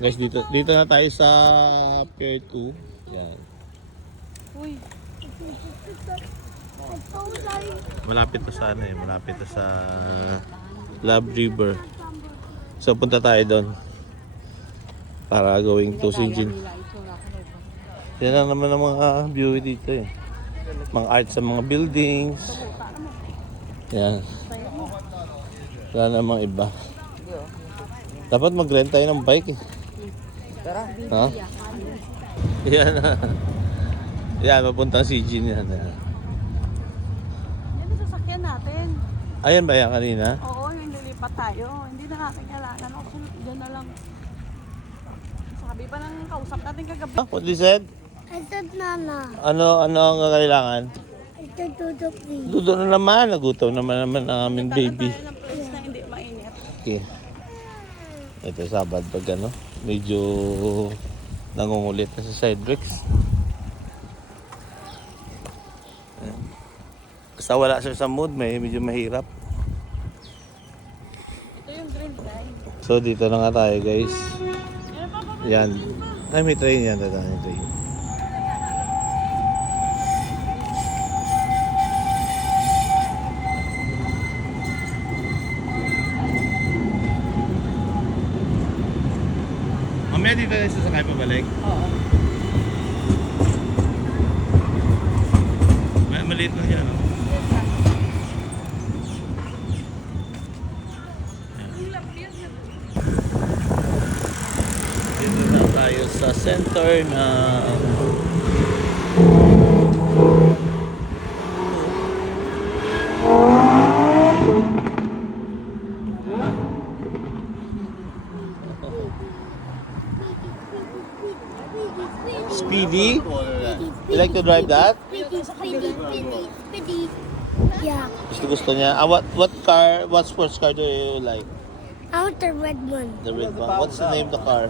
Guys, dito na tayo sa Pier 2. Yan. Uy. Malapit na sa ano eh, malapit na sa Love River. So punta tayo doon para going to Sinjin. Yan lang naman ang mga view dito eh. Mga art sa mga buildings. Yan. Wala namang iba. Dapat mag-rent tayo ng bike eh. Ha? Yan na. Yan, papuntang Sinjin yan. Yan ang sasakyan natin. Ayan ba yan kanina? Oo, yung lilipat tayo. Hindi na natin kailangan. Diyan na lang. Sabi pa ng kausap natin kagabi. What you said? I said, Nana, Ano ang kailangan? I said, Dodo, please. Dudo na naman. Nagutom naman ang aming baby. Tayo ng place na hindi mainit. Okay. Ito sabad pag ano, medyo nangungulit na sa side bricks. Ayan. Basta wala siya sa mood, medyo mahirap. Ito yung green line. So dito na nga tayo guys. Yan. Ay may train yan. May train. Mamaya dito na sasakay pabalik. Oo. Maliit lang yan. Oh. Dito na tayo sa center na Speedy. You like to drive that? Speedy. Yeah, Gusto niya. What sports car do you like? I want the red one. The red one. What's the name of the car?